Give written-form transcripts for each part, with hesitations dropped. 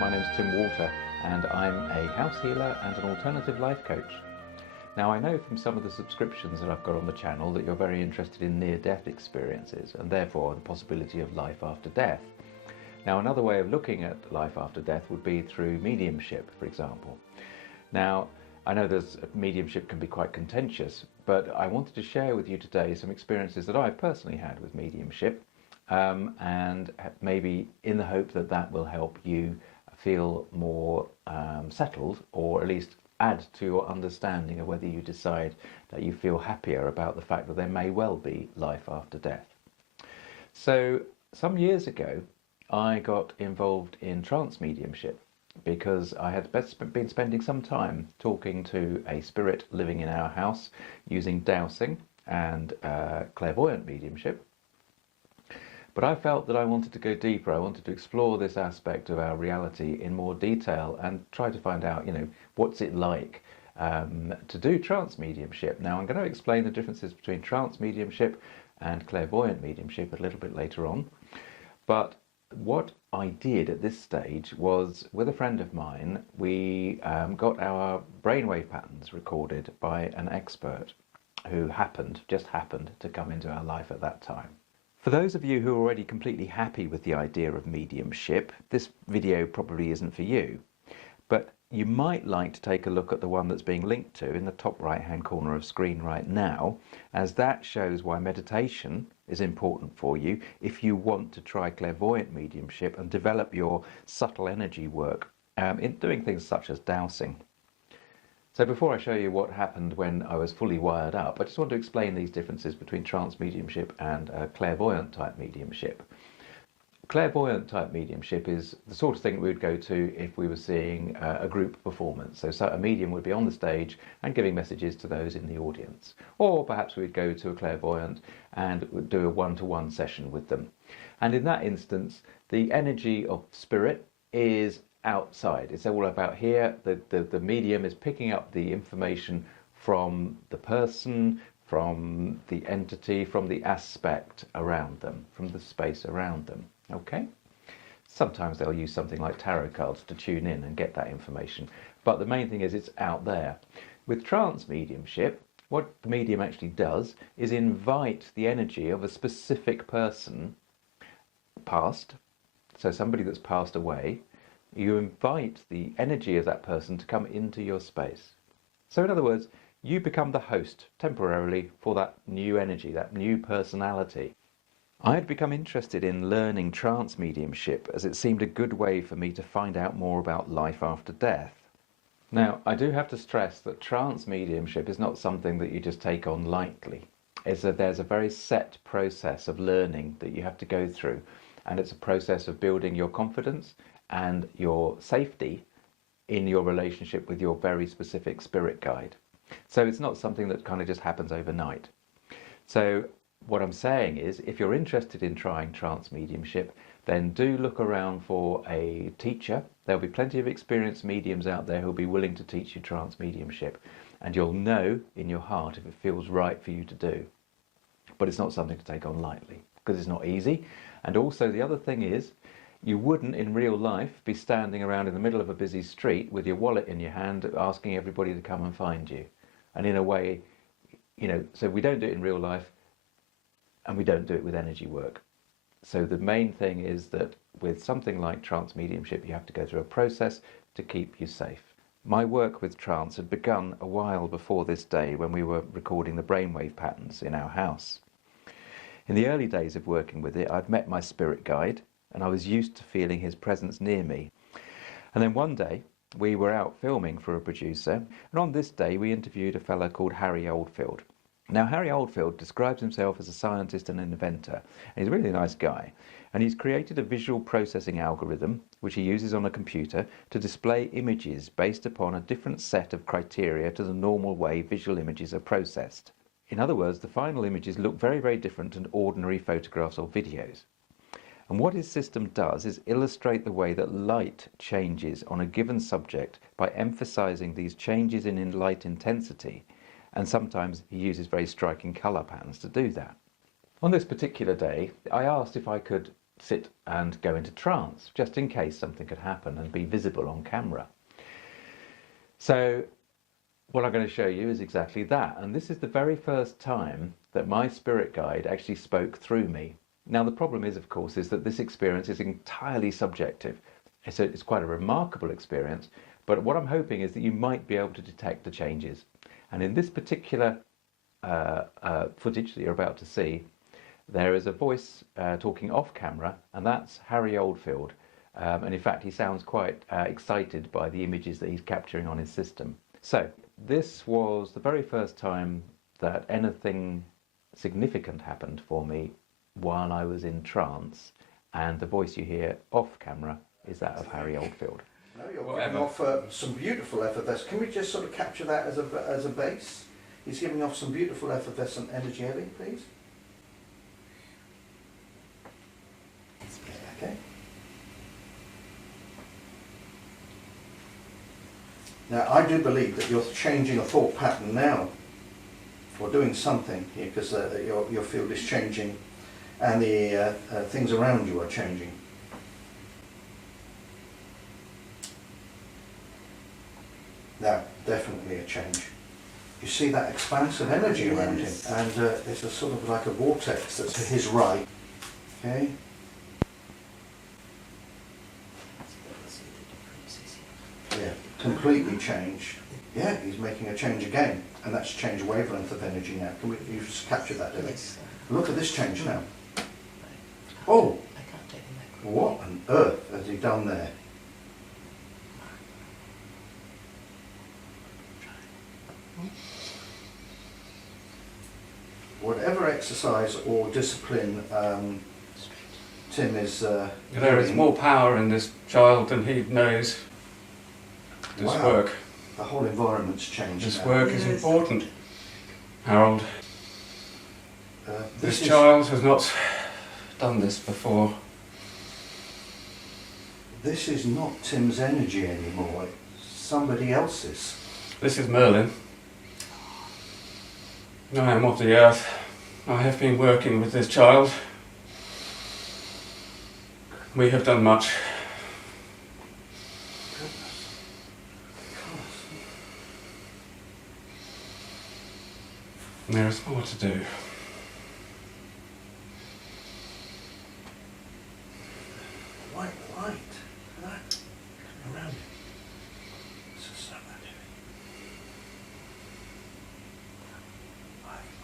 My name's Tim Walter and I'm a house healer and an alternative life coach. Now I know from some of the subscriptions that I've got on the channel that you're very interested in near-death experiences and therefore the possibility of life after death. Now another way of looking at life after death would be through mediumship, for example. Now I know mediumship can be quite contentious, but I wanted to share with you today some experiences that I've personally had with mediumship, and maybe in the hope that that will help you feel more settled, or at least add to your understanding of whether you decide that you feel happier about the fact that there may well be life after death. So some years ago I got involved in trance mediumship because I had been spending some time talking to a spirit living in our house using dowsing and clairvoyant mediumship. But I felt that I wanted to go deeper. I wanted to explore this aspect of our reality in more detail and try to find out, what's it like to do trance mediumship. Now I'm going to explain the differences between trance mediumship and clairvoyant mediumship a little bit later on. But what I did at this stage was, with a friend of mine, we got our brainwave patterns recorded by an expert who just happened to come into our life at that time. For those of you who are already completely happy with the idea of mediumship, this video probably isn't for you. But you might like to take a look at the one that's being linked to in the top right hand corner of screen right now, as that shows why meditation is important for you if you want to try clairvoyant mediumship and develop your subtle energy work in doing things such as dowsing. So before I show you what happened when I was fully wired up, I just want to explain these differences between trance mediumship and clairvoyant type mediumship. Clairvoyant type mediumship is the sort of thing we would go to if we were seeing a group performance. So a medium would be on the stage and giving messages to those in the audience. Or perhaps we'd go to a clairvoyant and do a one-to-one session with them. And in that instance, the energy of spirit is outside. It's all about here. The medium is picking up the information from the person, from the entity, from the aspect around them, from the space around them. Okay? Sometimes they'll use something like tarot cards to tune in and get that information, but the main thing is it's out there. With trance mediumship, what the medium actually does is invite the energy of a specific person past, so somebody that's passed away. You invite the energy of that person to come into your space. So in other words, you become the host temporarily for that new energy, that new personality. I had become interested in learning trance mediumship as it seemed a good way for me to find out more about life after death. Now, I do have to stress that trance mediumship is not something that you just take on lightly. There's a very set process of learning that you have to go through, and it's a process of building your confidence and your safety in your relationship with your very specific spirit guide. So it's not something that kind of just happens overnight. So what I'm saying is, if you're interested in trying trance mediumship, then do look around for a teacher. There'll be plenty of experienced mediums out there who'll be willing to teach you trance mediumship, and you'll know in your heart if it feels right for you to do. But it's not something to take on lightly, because it's not easy. And also the other thing is, you wouldn't in real life be standing around in the middle of a busy street with your wallet in your hand asking everybody to come and find you. And in a way, so we don't do it in real life, and we don't do it with energy work. So the main thing is that with something like trance mediumship, you have to go through a process to keep you safe. My work with trance had begun a while before this day when we were recording the brainwave patterns in our house. In the early days of working with it, I'd met my spirit guide, and I was used to feeling his presence near me. And then one day, we were out filming for a producer, and on this day we interviewed a fellow called Harry Oldfield. Now Harry Oldfield describes himself as a scientist and an inventor, and he's a really nice guy. And he's created a visual processing algorithm, which he uses on a computer to display images based upon a different set of criteria to the normal way visual images are processed. In other words, the final images look very, very different than ordinary photographs or videos. And what his system does is illustrate the way that light changes on a given subject by emphasizing these changes in light intensity, and sometimes he uses very striking color patterns to do that. On this particular day, I asked if I could sit and go into trance, just in case something could happen and be visible on camera. So what I'm going to show you is exactly that. And this is the very first time that my spirit guide actually spoke through me. Now, the problem is, of course, is that this experience is entirely subjective. It's quite a remarkable experience, but what I'm hoping is that you might be able to detect the changes. And in this particular footage that you're about to see, there is a voice talking off camera, and that's Harry Oldfield. And in fact, he sounds quite excited by the images that he's capturing on his system. So this was the very first time that anything significant happened for me while I was in trance, and the voice you hear off camera is that of Harry Oldfield. No, you're giving off some beautiful effervescence. Can we just sort of capture that as a base? He's giving off some beautiful effervescent energy, Ellie, please. Okay. Now, I do believe that you're changing a thought pattern now, or doing something here, because your field is changing, and the things around you are changing. Now, definitely a change. You see that expansive energy around him, and it's a sort of like a vortex that's to his right. Okay. Yeah, completely changed. Yeah, he's making a change again, and that's change wavelength of energy now. Can you just capture that, Dilly? Yes. Look at this change now. Oh, what on earth has he done there? Whatever exercise or discipline Tim is there is more power in this child than he knows. This work. The whole environment's changed. This now. work is important, Harold. This child has not done this before. This is not Tim's energy anymore. It's somebody else's. This is Merlin. I am of the earth. I have been working with this child. We have done much. There is more to do. White light. Coming around. This is so much.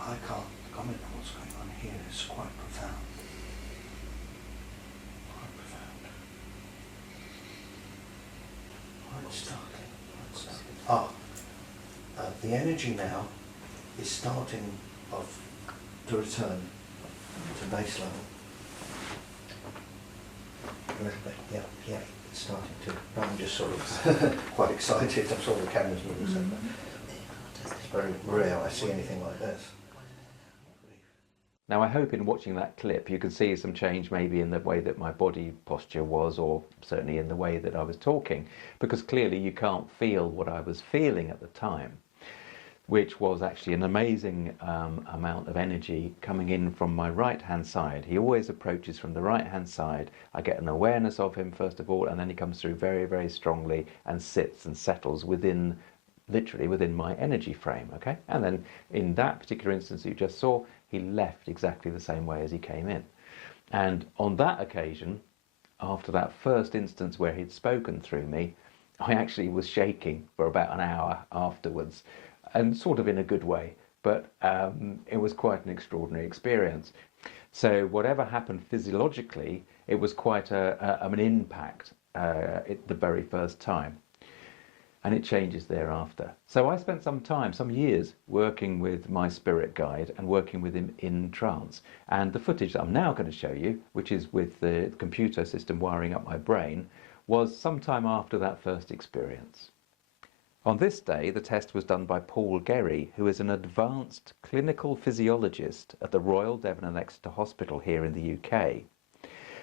I can't comment on what's going on here. It's quite profound. Quite profound. Quite startling. Quite startling. The energy now is starting to return to base level. A little bit, yeah, it's starting to. I'm just sort of quite excited. I'm sort of the camera's moving. It's very rare I see anything like this. Now, I hope in watching that clip you can see some change maybe in the way that my body posture was, or certainly in the way that I was talking, because clearly you can't feel what I was feeling at the time, which was actually an amazing amount of energy coming in from my right-hand side. He always approaches from the right-hand side. I get an awareness of him, first of all, and then he comes through very, very strongly and sits and settles literally within my energy frame, okay? And then in that particular instance you just saw, he left exactly the same way as he came in. And on that occasion, after that first instance where he'd spoken through me, I actually was shaking for about an hour afterwards, and sort of in a good way, but it was quite an extraordinary experience. So whatever happened physiologically, it was quite an impact the very first time, and it changes thereafter. So I spent some years working with my spirit guide and working with him in trance, and the footage that I'm now going to show you, which is with the computer system wiring up my brain, was sometime after that first experience. On this day, the test was done by Paul Gerry, who is an advanced clinical physiologist at the Royal Devon and Exeter Hospital here in the UK.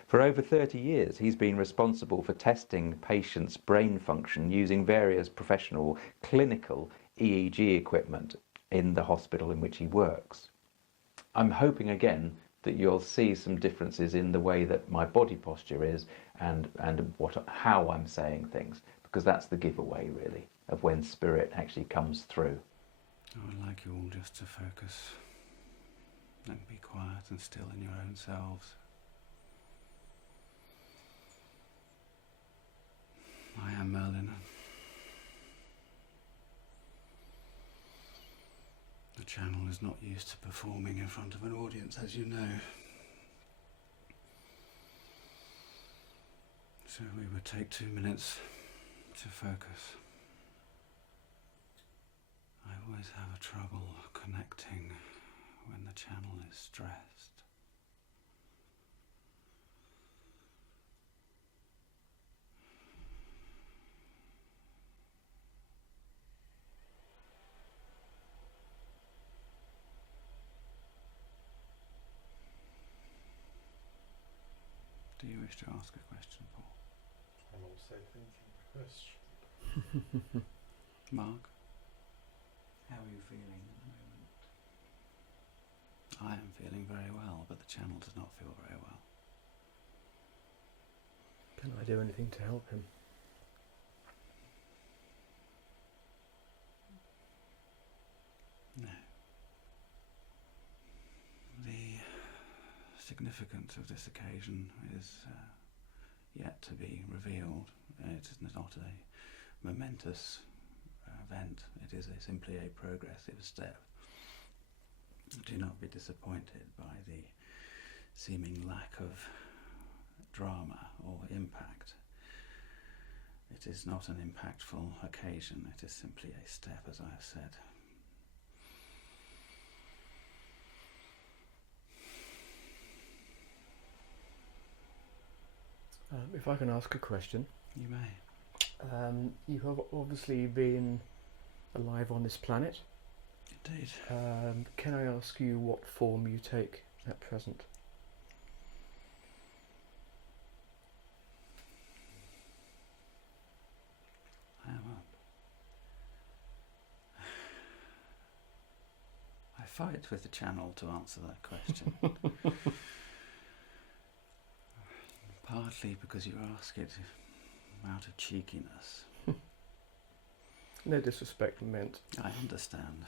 For over 30 years, he's been responsible for testing patients' brain function using various professional clinical EEG equipment in the hospital in which he works. I'm hoping again that you'll see some differences in the way that my body posture is and how I'm saying things, because that's the giveaway really of when spirit actually comes through. I would like you all just to focus and be quiet and still in your own selves. I am Merlin. The channel is not used to performing in front of an audience, as you know. So we would take 2 minutes to focus. I always have a trouble connecting when the channel is stressed. Do you wish to ask a question, Paul? I'm also thinking the question. Mark? How are you feeling at the moment? I am feeling very well, but the channel does not feel very well. Can I do anything to help him? No. The significance of this occasion is yet to be revealed. It is not a momentous event. It is simply a progressive step. Do not be disappointed by the seeming lack of drama or impact. It is not an impactful occasion. It is simply a step, as I have said. If I can ask a question. You may. You have obviously been alive on this planet. Indeed. Can I ask you what form you take at present? I fight with the channel to answer that question. Partly because you ask it out of cheekiness. No disrespect meant. I understand.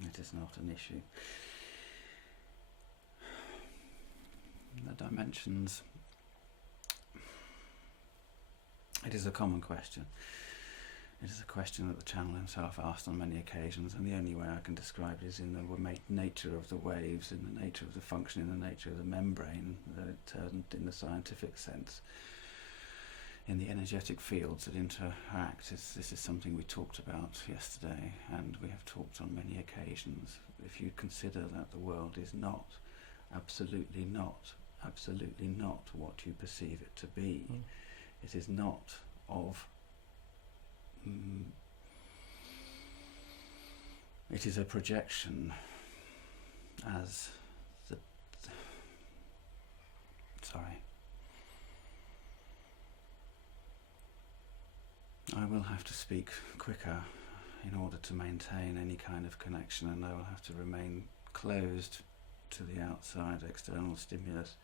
It is not an issue. The dimensions. It is a common question. It is a question that the channel himself asked on many occasions, and the only way I can describe it is in the nature of the waves, in the nature of the function, in the nature of the membrane, that it turned in the scientific sense. In the energetic fields that interact, this is something we talked about yesterday, and we have talked on many occasions. If you consider that the world is not, absolutely not what you perceive it to be, it is not of... it is a projection as the... Sorry. I will have to speak quicker in order to maintain any kind of connection, and I will have to remain closed to the outside external stimulus.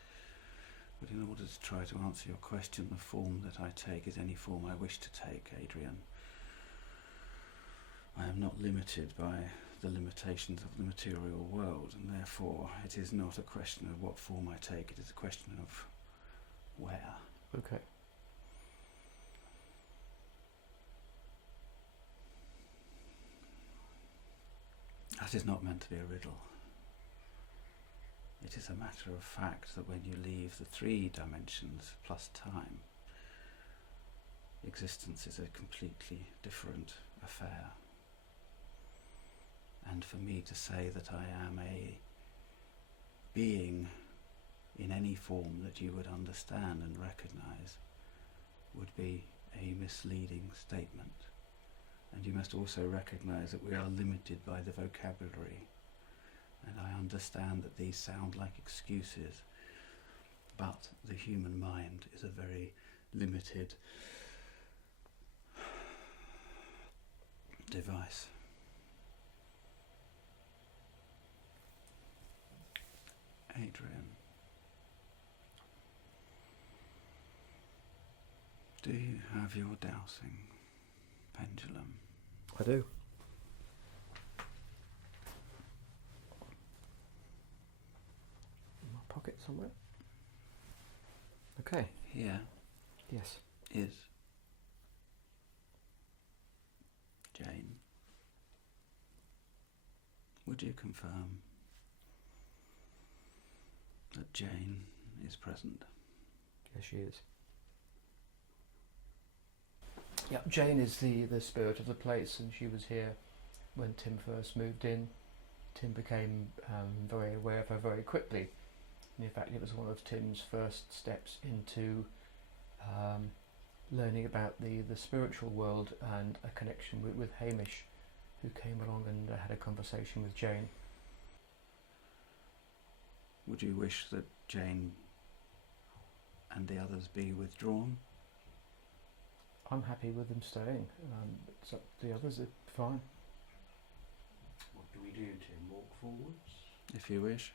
But in order to try to answer your question, the form that I take is any form I wish to take, Adrian. I am not limited by the limitations of the material world, and therefore it is not a question of what form I take, it is a question of where. Okay. That is not meant to be a riddle. It is a matter of fact that when you leave the 3 dimensions plus time, existence is a completely different affair. And for me to say that I am a being in any form that you would understand and recognize would be a misleading statement. And you must also recognize that we are limited by the vocabulary. And I understand that these sound like excuses, but the human mind is a very limited device. Adrian, do you have your dowsing pendulum? I do. In my pocket somewhere. Okay. Here Yes. is Jane. Would you confirm that Jane is present? Yes, she is. Yeah, Jane is the spirit of the place, and she was here when Tim first moved in. Tim became very aware of her very quickly. And in fact, it was one of Tim's first steps into learning about the spiritual world and a connection with Hamish, who came along and had a conversation with Jane. Would you wish that Jane and the others be withdrawn? I'm happy with them staying. So the others are fine. What do we do, Tim? Walk forwards? If you wish.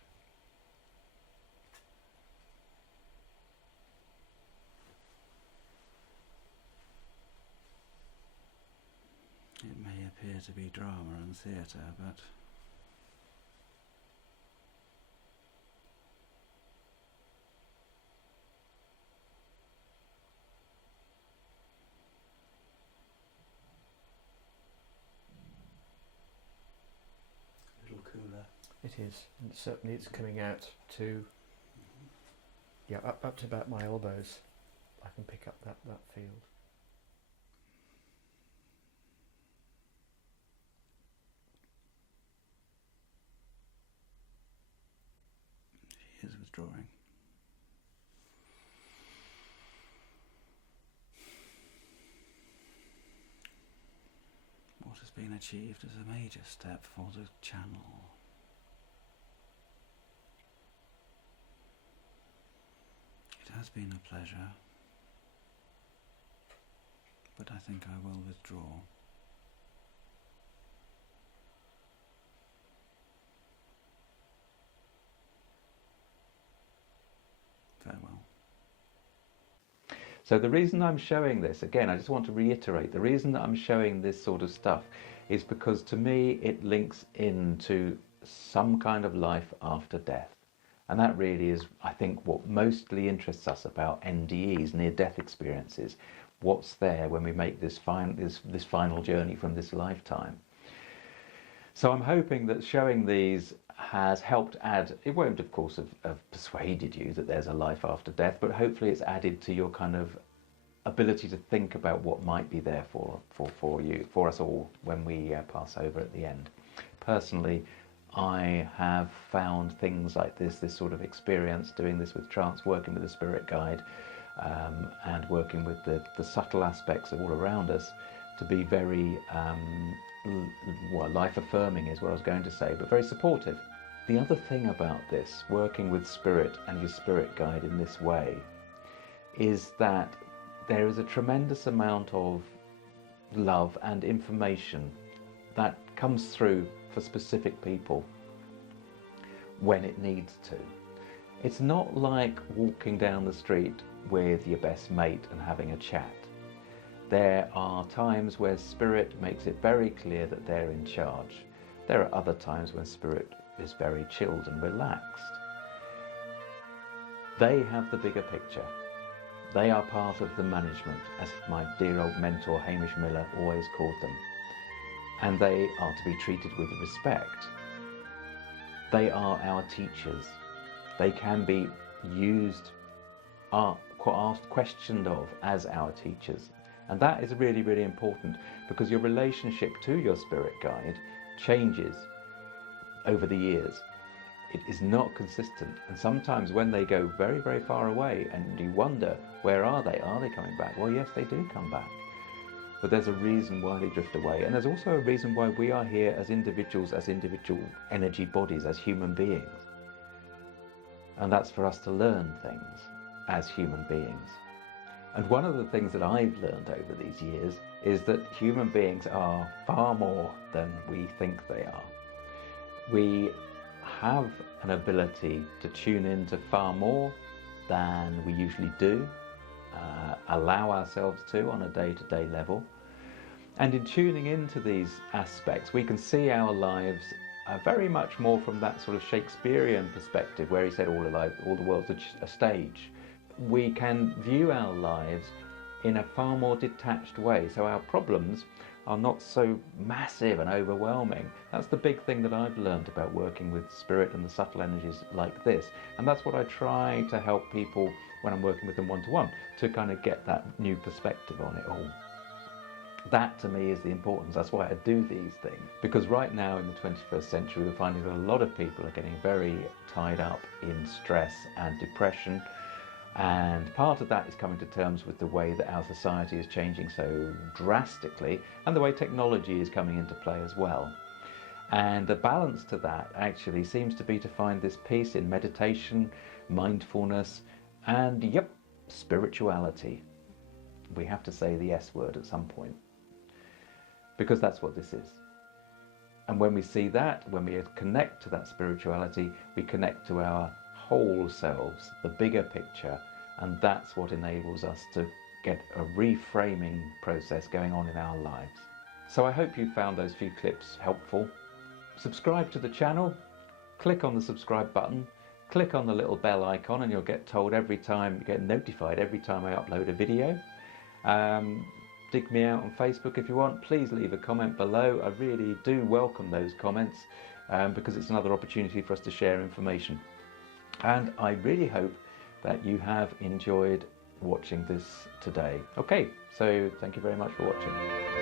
It may appear to be drama and theatre, but A little cooler. It is, and certainly it's coming out to, yeah, up to about my elbows. I can pick up that field. she is withdrawing. What has been achieved is a major step for the channel. It has been a pleasure, but I think I will withdraw. Farewell. So the reason I'm showing this, again, I just want to reiterate, the reason that I'm showing this sort of stuff is because to me it links into some kind of life after death. And that really is, I think, what mostly interests us about NDEs, near-death experiences. What's there when we make this final journey from this lifetime? So I'm hoping that showing these has helped add, it won't of course have persuaded you that there's a life after death, but hopefully it's added to your kind of ability to think about what might be there for you, for us all, when we pass over at the end. Personally, I have found things like this sort of experience, doing this with trance, working with a spirit guide, and working with the subtle aspects of all around us, to be very well, life-affirming is what I was going to say, but very supportive. The other thing about this, working with spirit and your spirit guide in this way, is that there is a tremendous amount of love and information that comes through for specific people when it needs to. It's not like walking down the street with your best mate and having a chat. There are times where spirit makes it very clear that they're in charge. There are other times when spirit is very chilled and relaxed. They have the bigger picture. They are part of the management, as my dear old mentor Hamish Miller always called them. And they are to be treated with respect. They are our teachers. They can be used, asked, questioned of as our teachers. And that is really, really important, because your relationship to your spirit guide changes over the years. It is not consistent, and sometimes when they go very, very far away and you wonder, where are they? Are they coming back? Well, yes, they do come back. But there's a reason why they drift away, and there's also a reason why we are here as individual energy bodies, as human beings. And that's for us to learn things as human beings. And one of the things that I've learned over these years is that human beings are far more than we think they are. We have an ability to tune into far more than we usually do, allow ourselves to on a day-to-day level. And in tuning into these aspects, we can see our lives very much more from that sort of Shakespearean perspective, where he said all the world's a stage. We can view our lives in a far more detached way, so our problems are not so massive and overwhelming. That's the big thing that I've learned about working with spirit and the subtle energies like this, and that's what I try to help people when I'm working with them one-to-one, to kind of get that new perspective on it all. That to me is the importance. That's why I do these things, because right now in the 21st century we're finding that a lot of people are getting very tied up in stress and depression, and part of that is coming to terms with the way that our society is changing so drastically, and the way technology is coming into play as well. And the balance to that actually seems to be to find this peace in meditation, mindfulness, and yep, spirituality. We have to say the S word at some point, because that's what this is. And when we see that, when we connect to that spirituality, we connect to our whole selves, the bigger picture, and that's what enables us to get a reframing process going on in our lives. So I hope you found those few clips helpful. Subscribe to the channel, click on the subscribe button, click on the little bell icon, and you'll get told every time, you get notified every time I upload a video. Dig me out on Facebook if you want. Please leave a comment below. I really do welcome those comments, because it's another opportunity for us to share information. And I really hope that you have enjoyed watching this today. Okay, so thank you very much for watching.